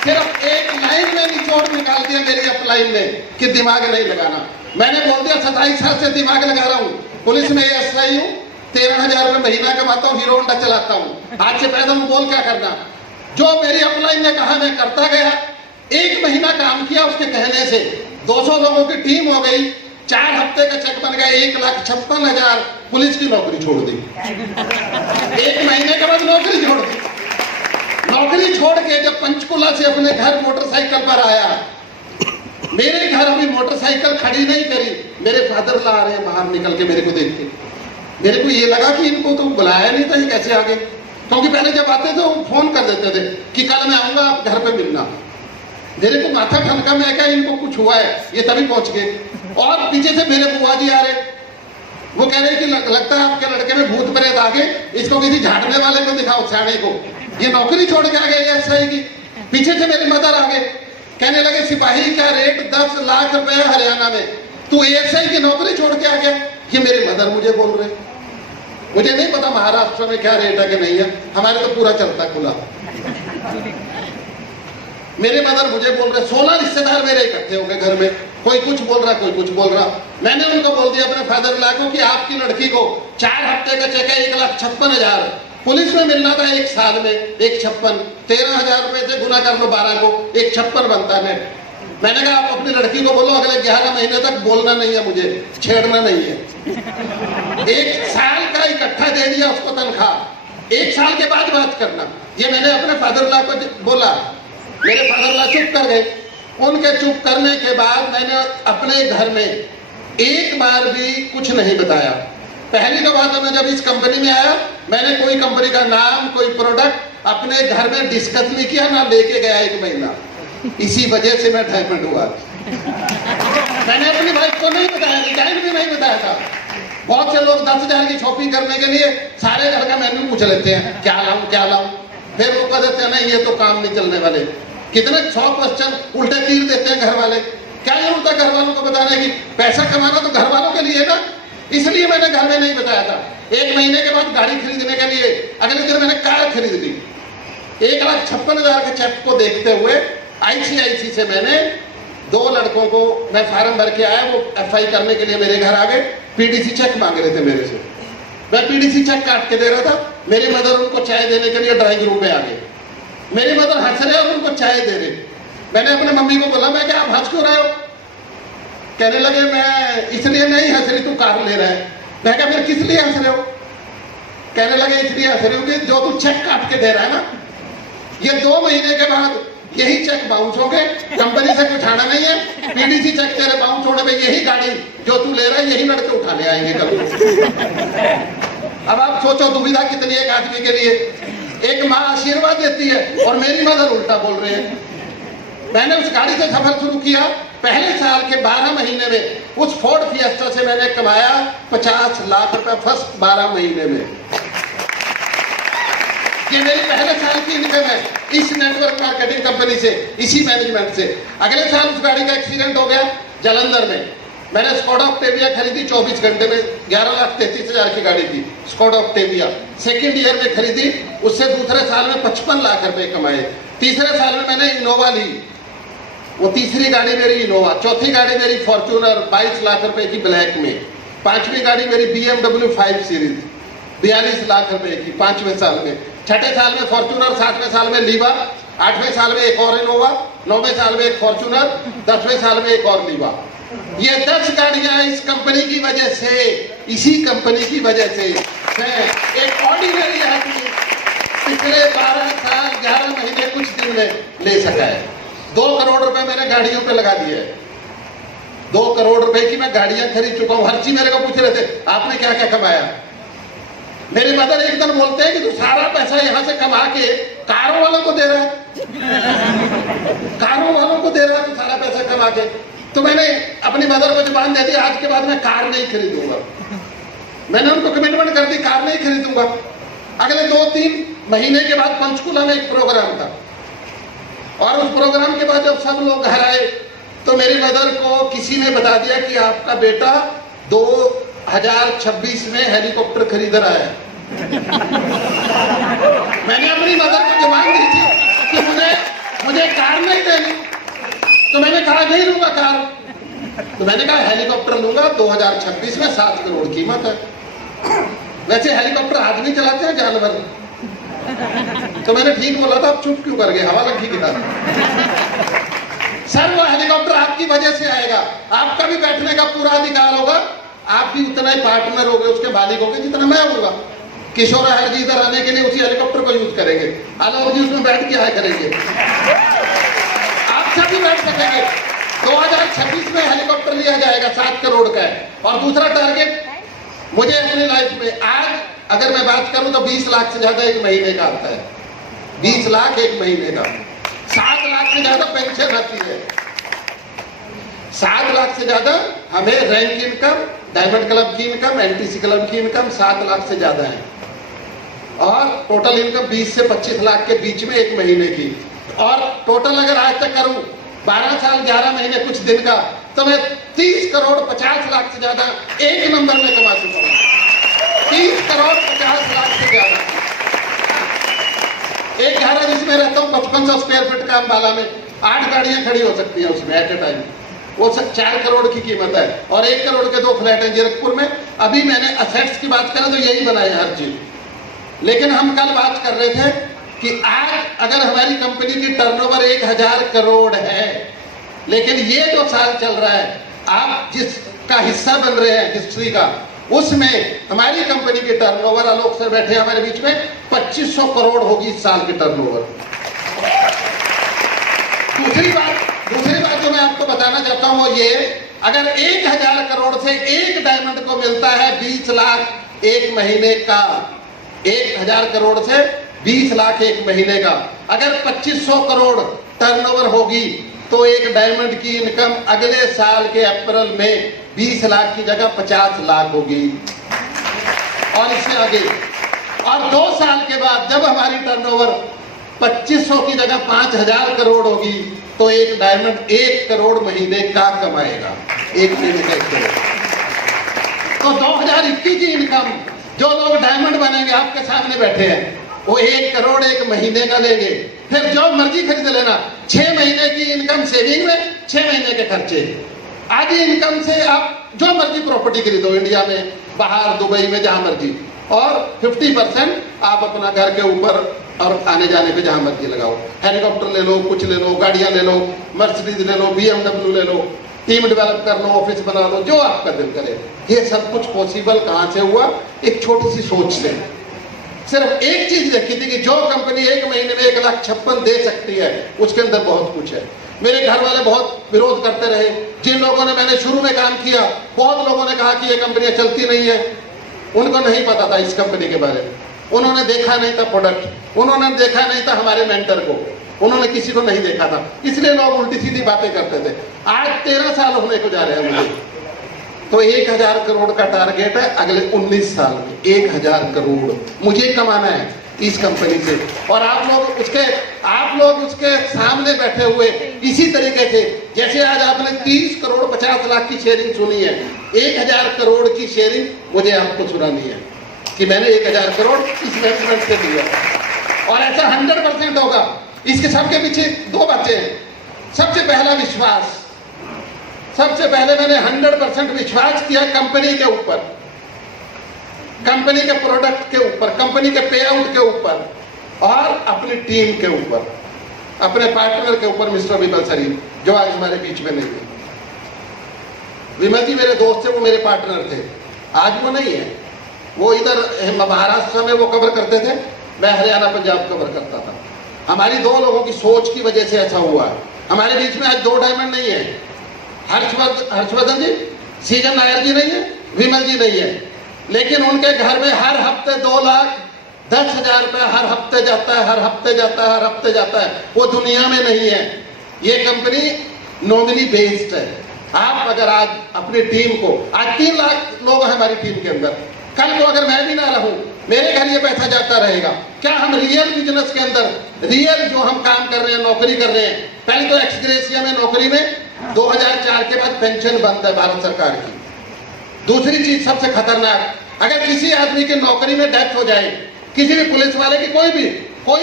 सिर्फ एक लाइन में निचोड़ निकाल दिया मेरी अपलाइन में कि दिमाग नहीं लगाना। मैंने बोल दिया 27 साल से दिमाग लगा रहा हूँ, पुलिस में एएसआई हूँ, 13,000 रुपए महीना कमाता हूँ, हीरो होंडा चलाता हूँ, आज से पैदल हूँ, बोल क्या करना। जो मेरी अपलाइन ने कहा मैं करता गया। 1 महीना काम किया, उसके कहने से 200 लोगों की टीम हो गई, 4 हफ्ते का चेक बन गया, 1,56,000। पुलिस की नौकरी छोड़ दी। 1 महीने के बाद नौकरी छोड़ दी। नौकरी छोड़ के जब पंचकुला से अपने घर मोटरसाइकिल पर आया, मेरे घर अभी मोटरसाइकिल खड़ी नहीं करी, मेरे फादर ला रहे हैं बाहर निकल के मेरे को देख के। मेरे को ये लगा कि इनको तो बुलाया नहीं था, ये कैसे आ गए। क्योंकि पहले जब आते थे वो फोन कर देते थे कि कल मैं आऊंगा आप घर पे मिलना। मेरे को माथा ठनका, मैं क्या इनको कुछ हुआ है, ये तभी पहुंच गए। और पीछे से मेरे बुआ जी आ रहे, वो कह रहे कि लगता है आपके लड़के में भूत प्रेत आ गए, इसको किसी झाड़ने वाले को दिखाओ, सियाने को। ये नौकरी छोड़ के आ गए एएसआई की। पीछे से मेरे मदर आ गए, कहने लगे सिपाही का रेट 10 लाख रुपए हरियाणा में, तू एएसआई की नौकरी छोड़ के आ गया। ये मेरे मदर मुझे बोल रहे। मुझे नहीं पता महाराष्ट्र में क्या रेट है कि नहीं है, हमारे तो पूरा चलता खुला। मेरे मदर मुझे बोल रहे, 16 रिश्तेदार मेरे इकट्ठे हो गए घर में, कोई कुछ बोल रहा, कोई कुछ बोल रहा। मैंने उनको बोल दिया अपने फादर ला को कि आपकी लड़की को 4 हफ्ते का चेक है 1,56,000, पुलिस में मिलना था 1 साल में 1,56,000, 13,000 रुपए से गुना कर लो 12 को, 1,56,000 बनता है। मैंने कहा आप अपनी लड़की को बोलो अगले 11 महीने तक बोलना नहीं है, मुझे छेड़ना नहीं है। 1 साल का इकट्ठा दे दिया उसको तनख्वाह, 1 साल के बाद बात करना। ये मैंने अपने फादर ला को बोला, मेरे फादर ला चुप कर गए। उनके चुप करने के बाद मैंने अपने घर में एक बार भी कुछ नहीं बताया। पहली तो बात मैं जब इस कंपनी में आया, मैंने कोई कंपनी का नाम, कोई प्रोडक्ट अपने घर में डिस्कस नहीं किया, ना लेके गया 1 महीना। इसी वजह से मैं डायमंड हुआ। मैंने अपनी वाइफ को नहीं बताया, डिजाइन भी नहीं बताया था। बहुत से लोग 10,000 की शॉपिंग करने के लिए सारे घर का मेन्यू पूछ लेते हैं, क्या लाऊं क्या लाऊं, फिर वो कह देते हैं नहीं ये तो काम नहीं चलने वाले। कितने 100 क्वेश्चन उल्टे तीर देते हैं घर वाले। क्या जरूरत है घर वालों को बताने की? पैसा कमाना तो घर वालों के लिए ना, इसलिए मैंने घर में नहीं बताया था। 1 महीने के बाद गाड़ी खरीदने के लिए अगले दिन मैंने कार खरीद ली। 1,56,000 के चेक को देखते हुए ICICI से मैंने 2 लड़कों को मैं फार्म भर के आया, वो FI करने के लिए मेरे घर आ गए। PDC चेक मांग रहे थे मेरे से, मैं PDC चेक काट के दे रहा था। मेरी मदर उनको चाय देने के लिए ड्राइंग रूम में आ गए। मेरी मदर हंस रहे और उनको चाय दे रहे। मैंने अपने मम्मी को बोला, मैं क्या आप हंस क्यों रहे हो? कहने लगे मैं इसलिए नहीं हंस रही, तू कार ले रहा है। मैं कहा फिर किस लिए हंस रहे हो? कहने लगे इसलिए हंस रहे हो कि जो तू चेक काट के दे रहा है ना, ये 2 महीने के बाद यही चेक बाउंस हो गए, कंपनी से कुछ आना नहीं है। PDC चेक तेरे बाउंस होने पे यही गाड़ी जो तू ले रहा है यही लड़के उठाने आएंगे कल। अब आप सोचो दुविधा कितनी है एक आदमी के लिए। एक माँ आशीर्वाद देती है और मेरी मदर उल्टा बोल रहे हैं। मैंने उस गाड़ी से सफर शुरू किया। पहले साल के 12 महीने में उस फोर्ड फिएस्टा से मैंने कमाया 50 लाख रुपए फर्स्ट 12 महीने में। ये मेरी पहले साल की इनकम है इस नेटवर्क मार्केटिंग कंपनी से, इसी मैनेजमेंट से। अगले साल उस गाड़ी का एक्सीडेंट हो गया जालंधर में। मैंने स्कोडा ऑक्टेविया खरीदी 24 घंटे में, 11,33,000 की गाड़ी थी स्कोडा ऑक्टेविया। सेकेंड ईयर में खरीदी, उससे दूसरे साल में 55 लाख रुपए कमाए। तीसरे साल में मैंने इनोवा ली, वो तीसरी गाड़ी मेरी इनोवा। चौथी गाड़ी मेरी फॉर्च्यूनर 22 लाख रुपए की ब्लैक में। पांचवी गाड़ी मेरी BMW 5 सीरीज 42 लाख रुपए की 5वें साल में। छठे साल में फॉर्च्यूनर, 7वें साल में लीवा, 8वें साल में एक और इनोवा, 9वें साल में एक फॉर्च्यूनर, 10वें साल में एक और लीवा। ये 10 गाड़ियां इस कंपनी की वजह से, इसी कंपनी की वजह से मैं एक ऑर्डिनरी आदमी पिछले 12 साल 11 महीने कुछ दिन में ले सका है। 2 करोड़ रुपए मैंने गाड़ियों पे लगा दिए। 2 करोड़ रुपए की मैं गाड़ियां खरीद चुका हूं। हर चीज मेरे को पूछ रहे थे आपने क्या क्या कमाया। मेरे मदर एक दिन बोलते हैं कि तू सारा पैसा यहां से कमा के कारों वालों को दे रहा है, कारों वालों को दे रहा है तू सारा पैसा कमा के। तो मैंने अपनी मदर को जुबान दे दी, आज के बाद मैं कार नहीं खरीदूंगा। मैंने उनको कमिटमेंट कर दी, कार नहीं खरीदूंगा। अगले 2-3 महीने के बाद पंचकुला में एक प्रोग्राम था और उस प्रोग्राम के बाद जब सब लोग घर आए तो मेरी मदर को किसी ने बता दिया कि आपका बेटा 2026 में हेलीकॉप्टर खरीद रहा है। मैंने अपनी मदर को जुबान दी थी कि मुझे कार नहीं देनी, तो मैंने कहा नहीं लूंगा कार। तो मैंने कहा हेलीकॉप्टर लूंगा 2026 में 7 करोड़ कीमत है। वैसे हेलीकॉप्टर आदमी चलाते हैं जानवर। तो मैंने ठीक बोला था, आप चुप क्यों कर गए? हवा लगी किधर? सर वो हेलीकॉप्टर आपकी वजह से आएगा, आपका भी बैठने का पूरा अधिकार होगा, आप भी उतना ही पार्टनर होगे उसके मालिक होगे जितना मैं होगा। किशोर हर जी इधर आने के लिए उसी हेलीकॉप्टर को यूज करेंगे, आलोक जी उसमें बैठ के आया करेंगे, आप सब भी बैठ सकेंगे। 2026 में हेलीकॉप्टर लिया जाएगा 7 करोड़ का है। और दूसरा टारगेट मुझे अपनी लाइफ में आज अगर मैं बात करूं तो 20 लाख से ज्यादा एक महीने का आता है। 20 लाख एक महीने का। 7 लाख से ज्यादा पेंशन आती है। 7 लाख से ज्यादा हमें रैंक इनकम, डायमंड क्लब की इनकम, NTC क्लब की इनकम 7 लाख से ज्यादा है। और टोटल इनकम 20 से 25 लाख के बीच में एक महीने की। और टोटल अगर आज तक करूं 12 साल 11 महीने कुछ दिन का, तो मैं 30 करोड़ 50 लाख से ज्यादा एक नंबर में कमा चुका हूं। 30 करोड़ 50 लाख से ज्यादा। एक घर है जिसमें रहता हूं 5500 स्क्वायर फीट का अम्बाला में, 8 गाड़ियां खड़ी हो सकती हैं उसमें एट ए टाइम। वो 4 करोड़ की कीमत है। और 1 करोड़ के 2 फ्लैट हैं जीरकपुर में। अभी मैंने असेट्स की बात करें तो यही बनाए हर चीज। लेकिन हम कल बात कर रहे थे कि आज अगर हमारी कंपनी की टर्नओवर 1000 करोड़ है, लेकिन ये जो साल चल रहा है आप जिसका हिस्सा बन रहे हैं हिस्ट्री का, उसमें हमारी कंपनी की टर्नओवर, आलोक सर बैठे हमारे बीच में, 2500 करोड़ होगी इस साल की टर्नओवर। दूसरी बात जो मैं आपको बताना चाहता हूं वो ये, अगर 1000 करोड़ से एक डायमंड को मिलता है 20 लाख एक महीने का, 1000 करोड़ से 20 लाख एक महीने का, अगर 2500 करोड़ टर्नओवर होगी तो एक डायमंड की इनकम अगले साल के अप्रैल में 20 लाख की जगह 50 लाख होगी और इससे आगे। और 2 साल के बाद जब हमारी टर्नओवर 2500 की जगह 5000 करोड़ होगी तो एक डायमंड 1 करोड़ महीने का कमाएगा, एक महीने का 1 करोड़। तो 2021 की इनकम जो लोग डायमंड बनेंगे आपके सामने बैठे हैं, वो 1 करोड़ एक महीने का लेंगे। फिर जो मर्जी खरीद लेना, 6 महीने की इनकम सेविंग में, 6 महीने के खर्चे। आधी इनकम से आप जो मर्जी प्रॉपर्टी खरीदो इंडिया में, बाहर, दुबई में, जहां मर्जी, और 50% आप अपना घर के ऊपर और आने जाने पे जहां मर्जी लगाओ। हेलीकॉप्टर ले लो, कुछ ले लो, गाड़ियां ले लो, मर्सिडीज ले लो, BMW ले लो, टीम डेवलप कर लो, ऑफिस बना लो, जो आपका दिल करे। ये सब कुछ पॉसिबल कहां से हुआ? एक छोटी सी सोच से। सिर्फ एक चीज देखी थी कि जो कंपनी 1 महीने में 1,56,000 दे सकती है, उसके अंदर बहुत कुछ है। मेरे घर वाले बहुत विरोध करते रहे। जिन लोगों ने, मैंने शुरू में काम किया, बहुत लोगों ने कहा कि ये कंपनियां चलती नहीं है। उनको नहीं पता था इस कंपनी के बारे में, उन्होंने देखा नहीं था प्रोडक्ट, उन्होंने देखा नहीं था हमारे मेंटर को, उन्होंने किसी को नहीं देखा था, इसलिए लोग उल्टी सीधी बातें करते थे। आज 13 साल होने को जा रहे हैं मुझे, तो 1000 करोड़ का टारगेट है अगले 19 साल में। 1000 करोड़ मुझे कमाना है इस कंपनी से। और आप लोग उसके सामने बैठे हुए इसी तरीके से, जैसे आज आपने 30 करोड़ 50 लाख की शेयरिंग सुनी है, 1000 करोड़ की शेयरिंग मुझे आपको सुनानी है कि मैंने 1000 करोड़ इस मैनेजमेंट से दिया। और ऐसा 100% होगा। इसके सबके पीछे 2 बातें हैं। सबसे पहला विश्वास। सबसे पहले मैंने 100% विश्वास किया कंपनी के ऊपर, कंपनी के प्रोडक्ट के ऊपर, कंपनी के पे आउट के ऊपर, और अपनी टीम के ऊपर, अपने पार्टनर के ऊपर, मिस्टर विमल शरीफ, जो आज हमारे बीच में नहीं है। विमल जी मेरे दोस्त थे, वो मेरे पार्टनर थे, आज वो नहीं है। वो इधर महाराष्ट्र में वो कवर करते थे, मैं हरियाणा पंजाब कवर करता था। हमारी 2 लोगों की सोच की वजह से ऐसा हुआ। हमारे बीच में आज 2 डायमंड नहीं है। हर्षवर्धन जी, सीजन नायर जी नहीं है, विमल जी नहीं है, लेकिन उनके घर में हर हफ्ते 2,10,000 रुपए हर हफ्ते जाता है, हर हफ्ते जाता है, हर हफ्ते जाता है। वो दुनिया में नहीं है। ये कंपनी नॉमिनी बेस्ड है। आप अगर आज अपनी टीम को, आज 3 लाख लोग हैं हमारी टीम के अंदर, कल को अगर मैं भी ना रहूं, मेरे घर ये पैसा जाता रहेगा। क्या हम रियल बिजनेस के अंदर, रियल जो हम काम कर रहे हैं, नौकरी कर रहे हैं, पहले तो एक्स ग्रेशिया में नौकरी में 2004 के बाद पेंशन बंद है भारत सरकार की। दूसरी चीज सबसे खतरनाक, अगर किसी आदमी की नौकरी में डेथ हो जाए, किसी भी पुलिस वाले की, कोई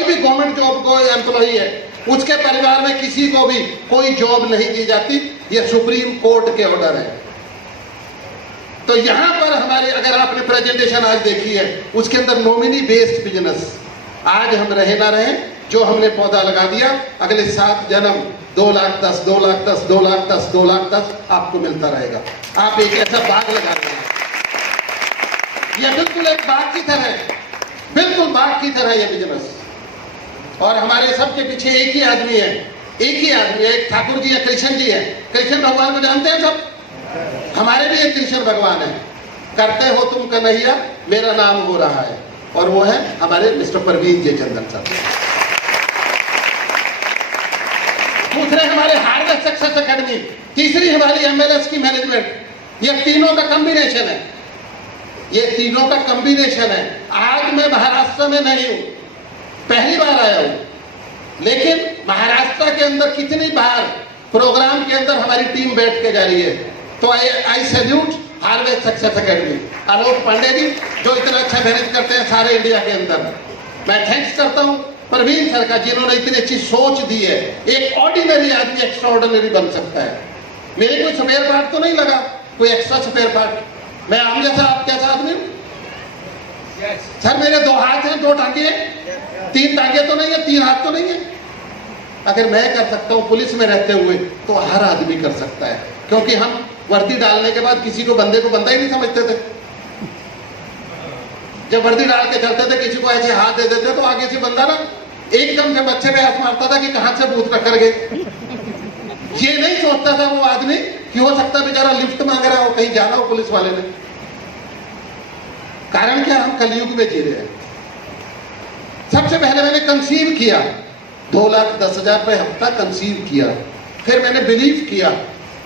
भी गवर्नमेंट जॉब को एम्प्लॉई है, उसके परिवार में किसी को भी कोई जॉब नहीं दी जाती। ये सुप्रीम कोर्ट के ऑर्डर है। तो यहां पर हमारे, अगर आपने प्रेजेंटेशन आज देखी है, उसके अंदर नॉमिनी बेस्ड बिजनेस। आज हम रहे ना रहे, जो हमने पौधा लगा दिया, अगले 7 जन्म 2,10,000, 2,10,000, 2,10,000, 2,10,000 आपको मिलता रहेगा। आप एक ऐसा बाग लगा रहे हैं, यह बिल्कुल एक बाग की तरह है, बिल्कुल बाग की तरह यह बिजनेस। और हमारे सबके पीछे एक ही आदमी है, एक ठाकुर जी है, कृष्ण जी है। कृष्ण भगवान को जानते हैं सब? हमारे भी एक कृष्ण भगवान है। करते हो तुम कन्हैया, मेरा नाम हो रहा है, और वो है हमारे मिस्टर परवीन जयचंदन साहब। दूसरे हमारे हार्वेस्ट सक्सेस एकेडमी, तीसरी हमारी MLS की मैनेजमेंट। ये तीनों का कॉम्बिनेशन है, ये तीनों का कॉम्बिनेशन है। आज मैं महाराष्ट्र में नहीं हूं, पहली बार आया हूं, लेकिन महाराष्ट्र के अंदर कितनी बार प्रोग्राम के अंदर हमारी टीम बैठ के जा रही है। तो I salute harvest success academy, Alok Pande ji, जो इतना अच्छा मैनेज करते हैं सारे इंडिया के अंदर। मैं थैंक्स करता हूं परवीन सर का, जिन्होंने इतनी अच्छी सोच दी है। एक ऑर्डिनरी आदमी एक्स्ट्रा ऑर्डिनरी बन सकता है। मेरे कोई स्पेयर पार्ट तो नहीं लगा, कोई एक्स्ट्रा स्पेयर पार्ट। मैं आम जैसा, आप कैसा आदमी हूं? सर मेरे 2 हाथ हैं, 2 टांगे हैं, 3 टांगे तो नहीं है, 3 हाथ तो नहीं है। अगर मैं कर सकता हूं पुलिस में रहते हुए, तो हर आदमी कर सकता है। क्योंकि हम वर्दी डालने के बाद किसी को, बंदे को बंदा ही नहीं समझते थे। जब वर्दी डाल के चलते थे, किसी को ऐसे हाथ दे देते तो आगे से बंदा ना एकदम से बच्चे पे हाथ मारता था कि कहां से भूत टक्कर गए। ये नहीं सोचता था वो आदमी कि हो सकता है बेचारा लिफ्ट मांग रहा हो, कहीं जाना हो पुलिस वाले ने। कारण क्या, हम कलयुग में जी रहे हैं। सबसे पहले मैंने कंसीव किया, 2,10,000 रुपए हफ्ता कंसीव किया। फिर मैंने बिलीव किया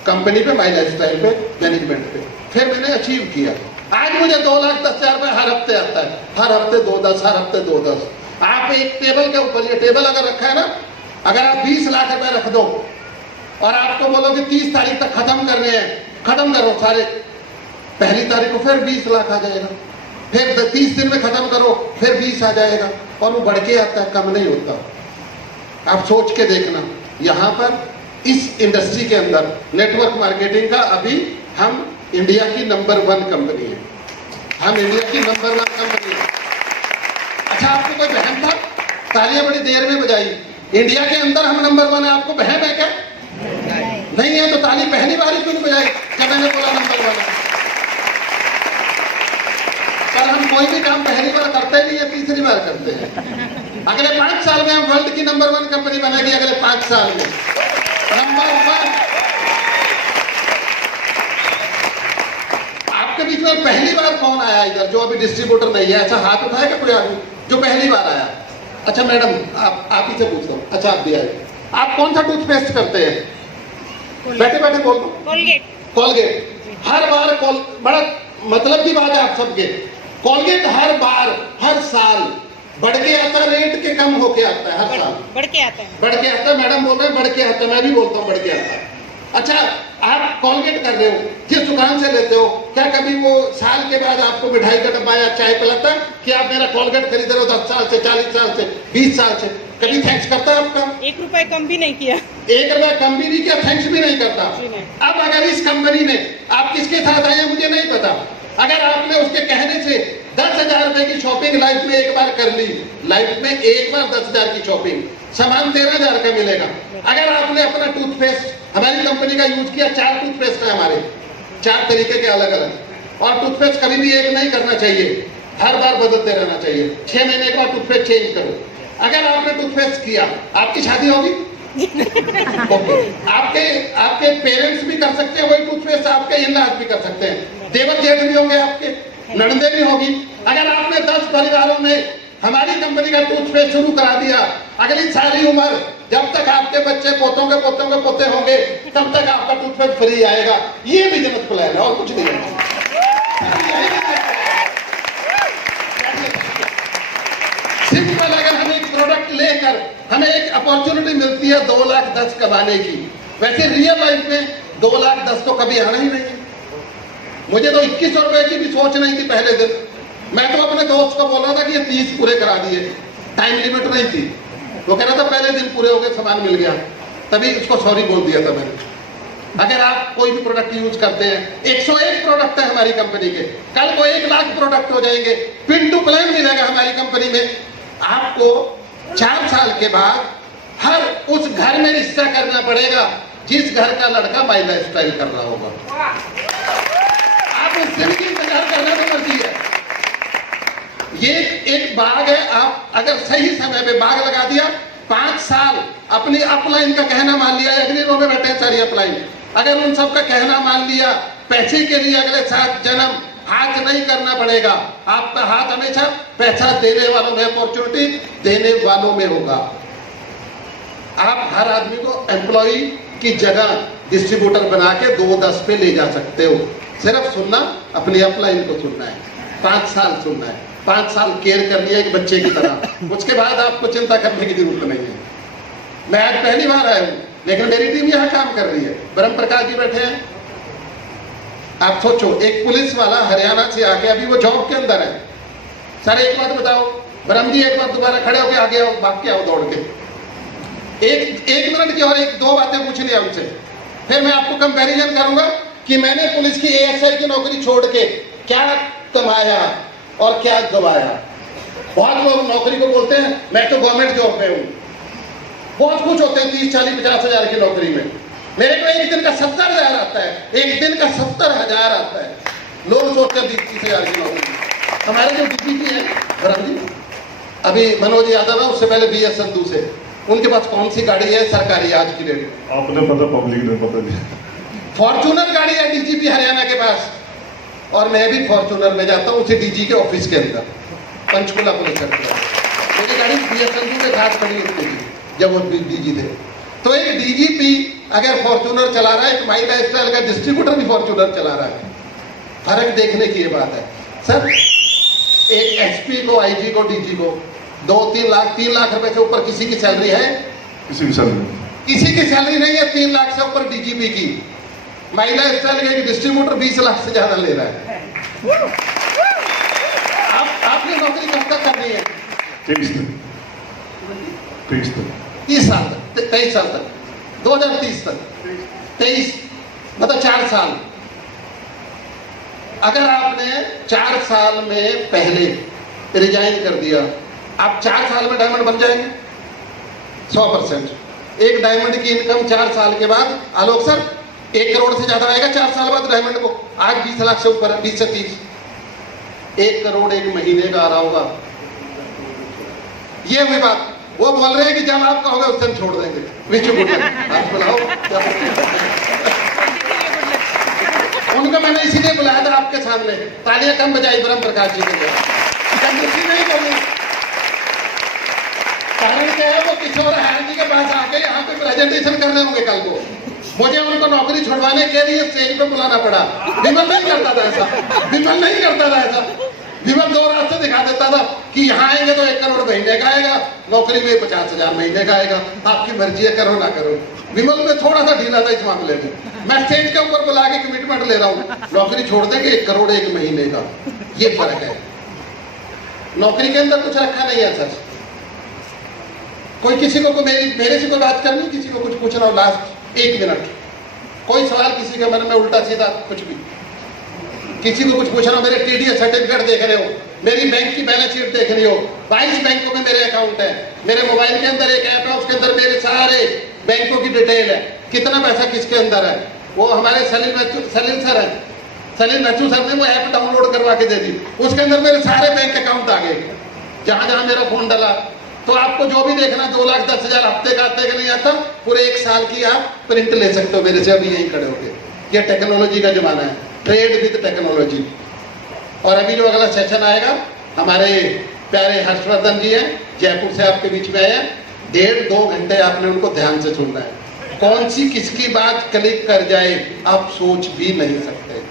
कंपनी पे, माई लाइफस्टाइल पे, मैनेजमेंट पे। फिर मैंने अचीव किया। आज मुझे 2,10,000 रुपए हर हफ्ते आता है, हर हफ्ते 2,10,000, हर हफ्ते 2,10,000। आप एक टेबल के ऊपर, ये टेबल अगर रखा है ना, अगर आप 20 लाख रुपए रख दो और आपको बोलो कि 30 तारीख तक खत्म करने हैं, खत्म करो सारे, पहली तारीख को फिर 20 लाख आ जाएगा, फिर 30 दिन में खत्म करो, फिर 20 आ जाएगा, और वो बढ़ के आता है, कम नहीं होता। आप सोच के देखना, यहाँ पर इस इंडस्ट्री के अंदर नेटवर्क मार्केटिंग का अभी हम इंडिया की नंबर 1 कंपनी है, हम इंडिया की नंबर 1 कंपनी है। अच्छा, आपको कोई बहन था? तालियां बड़ी देर में बजाई। इंडिया के अंदर हम नंबर 1 है, आपको बहन है क्या? नहीं है, तो ताली पहली बार ही क्यों नहीं बजाई जब मैंने बोला नंबर 1 है? पर हम कोई भी काम पहली बार करते नहीं है, तीसरी बार करते हैं। अगले 5 साल में हम वर्ल्ड की नंबर 1 कंपनी बनेगी, अगले 5 साल में नंबर 1। आपके बीच में पहली बार कौन आया इधर जो अभी डिस्ट्रीब्यूटर नहीं है? अच्छा, हाथ उठाएगा कोई आदमी जो पहली बार आया? अच्छा मैडम, आप ही से पूछता हूँ। अच्छा, आप भी आए। आप कौन सा टूथपेस्ट करते हैं? बैठे बैठे बोल दो। कोलगेट। कोलगेट हर बार बड़ा मतलब की बात है आप सबके। कोलगेट हर बार, हर साल बढ़ के आता है, रेट के कम होके आता है, हर साल बढ़ के आता है। मैडम बोल रहे हैं बढ़ के आता है, मैं भी बोलता हूँ बढ़ के आता है। अच्छा, आप कोलगेट कर रहे हो, जिस दुकान से लेते हो, क्या कभी वो साल के बाद आपको मिठाई का डब्बा या चाय पिलाता है कि आप मेरा कोलगेट खरीद रहे हो 10 साल से, 40 साल से, 20 साल से? कभी थैंक्स करता है आपका? 1 रुपए कम भी नहीं किया, 1 रुपया कम भी नहीं किया, थैंक्स भी नहीं करता। अब अगर इस कंपनी में आप किसके साथ आए मुझे नहीं पता, अगर आपने उसके कहने से 10,000 रुपए की शॉपिंग लाइफ में एक बार कर ली, लाइफ में एक बार 10,000 की शॉपिंग, सामान 13,000 का मिलेगा। अगर आपने अपना टूथपेस्ट हमारी कंपनी का यूज किया, 4 टूथपेस्ट है हमारे, 4 तरीके के अलग अलग, और टूथपेस्ट कभी भी एक नहीं करना चाहिए, हर बार बदलते रहना चाहिए। 6 महीने के बाद टूथपेस्ट चेंज करो। अगर आपने टूथपेस्ट किया, आपकी शादी होगी? आपके पेरेंट्स भी कर सकते हैं वही टूथपेस्ट, आपके इन-लॉज भी कर सकते हैं, देवर जेठ भी होंगे, आपके ननदे भी होगी। अगर आपने 10 परिवारों में हमारी कंपनी का टूथपेस्ट शुरू करा दिया, अगली सारी उम्र जब तक आपके बच्चे पोतों के पोते होंगे, तब तक आपका टूथपेस्ट फ्री आएगा। ये बिजनेस प्लान है और कुछ नहीं है। सिंपल, अगर हम एक प्रोडक्ट लेकर हमें एक अपॉर्चुनिटी मिलती है 2,10,000 कमाने की, वैसे रियल लाइफ में 2,10,000 तो कभी आना ही नहीं है। मुझे तो 2100 रुपए की भी सोच नहीं थी पहले दिन। मैं तो अपने दोस्त को बोल रहा था कि ये 30 पूरे करा दिए, टाइम लिमिट नहीं थी। वो कह रहा था पहले दिन पूरे हो गए, सामान मिल गया, तभी उसको सॉरी बोल दिया था मैंने। अगर आप कोई भी प्रोडक्ट यूज करते हैं, 101 प्रोडक्ट है हमारी कंपनी के, कल को 1 लाख प्रोडक्ट हो जाएंगे, पिन टू प्लान मिलेगा हमारी कंपनी में। आपको 4 साल के बाद हर उस घर में रिश्ता करना पड़ेगा जिस घर का लड़का माई लाइफ स्टाइल कर रहा होगा। आप उस दिन की इंतजार करना तो मर्जी है। ये एक बाग है, आप अगर सही समय पे बाग लगा दिया, 5 साल अपनी अपलाइन का कहना मान लिया, अगली रो में बैठे सारी अपलाइन, अगर उन सब का कहना मान लिया, पैसे के लिए अगले 7 जन्म हाथ नहीं करना पड़ेगा। आपका हाथ हमेशा पैसा देने वालों में, अपॉर्चुनिटी देने वालों में होगा। आप हर आदमी को एम्प्लॉय की जगह डिस्ट्रीब्यूटर बना के 2-10 पे ले जा सकते हो। सिर्फ सुनना, अपनी अपलाइन को सुनना है, 5 साल सुनना है, 5 साल केयर कर लिया एक बच्चे की तरह, उसके बाद आपको चिंता करने की जरूरत नहीं है। मैं आज पहली बार आया हूँ, लेकिन मेरी टीम यहाँ काम कर रही है। ब्रह्म प्रकाश जी बैठे हैं। आप सोचो, एक पुलिस वाला हरियाणा से आके, अभी वो जॉब के अंदर है। सर एक बात बताओ, ब्रह्म जी एक बार दोबारा खड़े होके आगे आओ, भाग के आओ दौड़ के। एक मिनट की और 1-2 बातें पूछ लिया उनसे, फिर मैं आपको कंपैरिजन करूंगा कि मैंने पुलिस की एएसआई की नौकरी छोड़ के क्या कमाया और क्या गवाया। बहुत लोग नौकरी को बोलते हैं मैं तो गवर्नमेंट जॉब में हूँ, बहुत कुछ होते हैं 30, 40, 50 हजार की नौकरी में। मेरे को एक दिन का 70,000 आता है, एक दिन का 70,000 आता है। लोग सोचते हैं 20-30 हजार की नौकरी। हमारे जो डीजीपी है ब्रह्म जी, अभी मनोज यादव है, उससे पहले BS संधू से, उनके पास कौन सी गाड़ी है सरकारी आज की डेट? आपने पता, पब्लिक ने पता नहीं। फॉर्चूनर गाड़ी है डीजीपी हरियाणा के पास, और मैं भी फॉर्चूनर में जाता हूँ उसी डीजी के ऑफिस के अंदर, पंचकुला पुलिस सर्कल। मेरी गाड़ी BS संधू के साथ खड़ी होती थी जब वो डीजी थे। तो एक डीजीपी अगर फॉर्चूनर चला रहा है, एक माई लाइफ स्टाइल का डिस्ट्रीब्यूटर भी फॉर्चूनर चला रहा है। फर्क देखने की ये बात है सर। एक एसपी को, IG को, DG को 3 लाख रुपए से ऊपर किसी की सैलरी है? किसी की सैलरी नहीं। किसी की सैलरी नहीं है 3 लाख से ऊपर डीजीपी की। महिला स्टाइल के डिस्ट्रीब्यूटर 20 लाख से ज्यादा ले रहा है। आपने नौकरी कब तक करनी है? 23 तक। 30 साल तक, 23 साल तक, 2030 तक, 23 मतलब 4 साल। अगर आपने 4 साल में पहले रिजाइन कर दिया, आप 4 साल में डायमंड बन जाएंगे 100%। एक डायमंड की इनकम 4 साल के बाद, आलोक सर 1 करोड़ से ज्यादा आएगा 4 साल बाद डायमंड को। आज 20 लाख से ऊपर है, 20 से 30। 1 करोड़ 1 महीने का आ रहा होगा। ये हुई बात। वो बोल रहे हैं कि जब आप कहोगे उस दिन छोड़ देंगे। विच गुड लक। आप बुलाओ उनको मैंने इसीलिए बुलाया था आपके सामने। तालियां कम बजाई ब्रह्म प्रकाश जी के लिए। कंजूसी नहीं बोली। कारण क्या है, वो किशोर हैर जी के पास आके यहाँ पे प्रेजेंटेशन कर रहे होंगे कल को। मुझे उनको नौकरी छुड़वाने के लिए स्टेज पे बुलाना पड़ा। विमल नहीं करता था ऐसा। विमल नहीं करता था ऐसा। विमल 2 रास्ते दिखा देता था कि यहाँ आएंगे तो 1 करोड़ महीने का आएगा, नौकरी में 50,000 महीने का आएगा, आपकी मर्जी है, करो ना करो। विमल में थोड़ा सा ढीला था इस मामले में। मैं स्टेज के ऊपर बुला के कमिटमेंट ले रहा हूँ, नौकरी छोड़ देंगे 1 करोड़ 1 महीने का। ये फर्क है। नौकरी के अंदर कुछ रखा नहीं है सर। कोई किसी को मेरे से कोई बात करनी, किसी को कुछ पूछना हो, लास्ट 1 मिनट कोई सवाल किसी के मन में उल्टा सीधा कुछ भी, किसी को कुछ पूछना हो, मेरे टीडीएस सर्टिफिकेट देख रहे हो, मेरी बैंक की बैलेंस शीट देख रही हो, 22 बैंकों में मेरे अकाउंट है, मेरे मोबाइल के अंदर एक ऐप है, उसके अंदर मेरे सारे बैंकों की डिटेल है, कितना पैसा किसके अंदर है। वो हमारे सलील सर है, सलील बच्चू सर ने वो ऐप डाउनलोड करवा के दे दी, उसके अंदर मेरे सारे बैंक अकाउंट आ गए, जहां जहां मेरा फोन डला। तो आपको जो भी देखना 2,10,000 हफ्ते का आते नहीं आता, पूरे 1 साल की आप प्रिंट ले सकते हो मेरे से, अभी यहीं खड़े होके। ये टेक्नोलॉजी का जमाना है, ट्रेड विद टेक्नोलॉजी। और अभी जो अगला सेशन आएगा, हमारे प्यारे हर्षवर्धन जी हैं, जयपुर से आपके बीच में आए हैं। 1.5-2 घंटे आपने उनको ध्यान से सुनना है। कौन सी किसकी बात क्लिक कर जाए आप सोच भी नहीं सकते।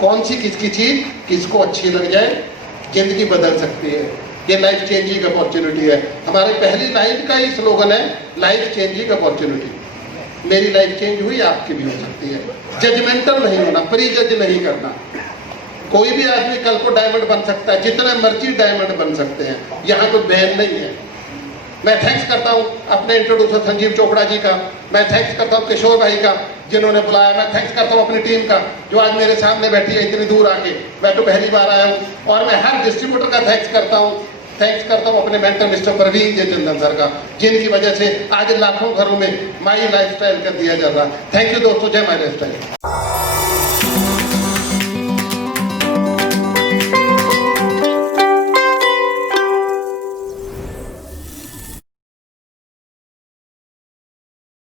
कौन सी किसकी चीज किसको अच्छी लग जाए, जिंदगी बदल सकती है। ये लाइफ चेंजिंग अपॉर्चुनिटी है। हमारे पहली लाइन का ही स्लोगन है, लाइफ चेंजिंग अपॉर्चुनिटी। मेरी लाइफ चेंज हुई, आपकी भी हो सकती है। जजमेंटल नहीं होना, प्री जज नहीं करना। कोई भी आदमी कल को डायमंड बन सकता है, जितने मर्जी डायमंड बन सकते हैं, यहाँ तो बैन नहीं है। मैं थैंक्स करता हूँ अपने इंट्रोड्यूसर संजीव चोपड़ा जी का, मैं थैंक्स करता हूँ किशोर भाई का जिन्होंने बुलाया, मैं थैंक्स करता हूँ अपनी टीम का जो आज मेरे सामने बैठी है इतनी दूर आके। मैं तो पहली बार आया हूँ। और मैं हर डिस्ट्रीब्यूटर का थैंक्स करता हूँ अपने मेंटर मिस्टर प्रवीण जयचंदन सर का, जिनकी वजह से आज लाखों घरों में माई लाइफस्टाइल कर दिया जा रहा है। थैंक यू दोस्तों, जय माई लाइफस्टाइल।